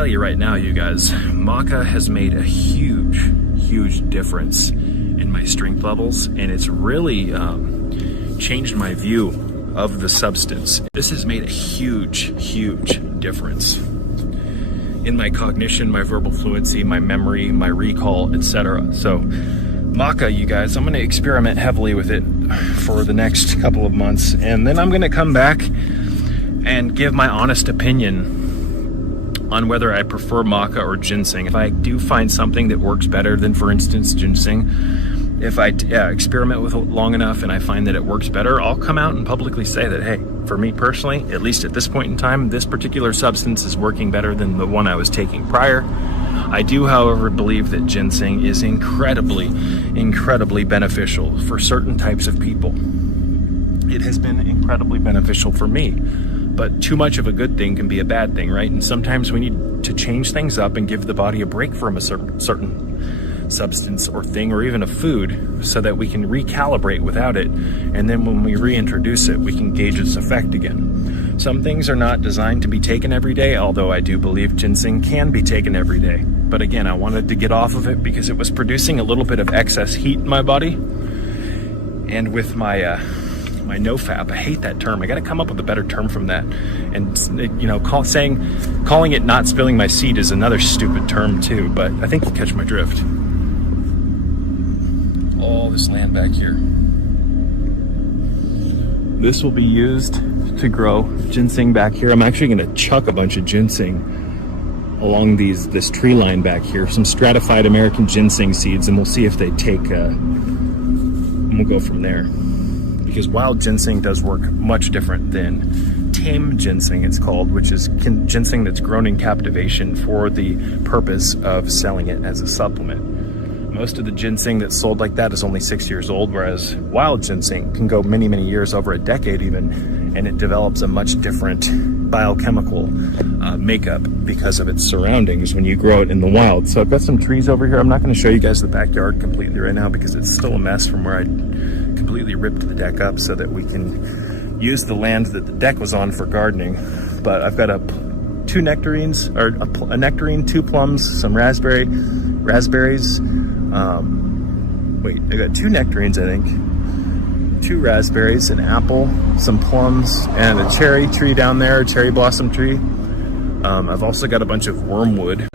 tell you right now, you guys, Maca has made a huge difference in my strength levels, and it's really changed my view of the substance. This has made a huge difference in my cognition, my verbal fluency, my memory, my recall, etc. So Maca, you guys, I'm going to experiment heavily with it for the next couple of months, and then I'm going to come back and give my honest opinion on whether I prefer Maca or Ginseng. If I do find something that works better than, for instance, Ginseng, if I experiment with it long enough and I find that it works better, I'll come out and publicly say that, hey, for me personally, at least at this point in time, this particular substance is working better than the one I was taking prior. I do, however, believe that ginseng is incredibly beneficial for certain types of people. It has been incredibly beneficial for me. But too much of a good thing can be a bad thing, right? And sometimes we need to change things up and give the body a break from a certain substance or thing, or even a food, so that we can recalibrate without it. And then when we reintroduce it, we can gauge its effect again. Some things are not designed to be taken every day, although I do believe ginseng can be taken every day. But again, I wanted to get off of it because it was producing a little bit of excess heat in my body. And with my my nofap, I hate that term. I got to come up with a better term from that. And you know, calling it not spilling my seed is another stupid term too. But I think you catch my drift. All this land back here, this will be used to grow ginseng back here. I'm actually going to chuck a bunch of ginseng along this tree line back here, some stratified American ginseng seeds, and we'll see if they take. And we'll go from there. Because wild ginseng does work much different than tame ginseng, it's called, which is ginseng that's grown in captivation for the purpose of selling it as a supplement. Most of the ginseng that's sold like that is only 6 years old, whereas wild ginseng can go many years, over a decade even, and it develops a much different biochemical makeup because of its surroundings when you grow it in the wild. So I've got some trees over here. I'm not going to show you guys the backyard completely right now because it's still a mess from where I completely ripped the deck up so that we can use the land that the deck was on for gardening. But I've got two nectarines, or a nectarine, 2 plums, some raspberries. Wait, I got 2 nectarines, I think, 2 raspberries, an apple, some plums, and a cherry tree down there, a cherry blossom tree. I've also got a bunch of wormwood,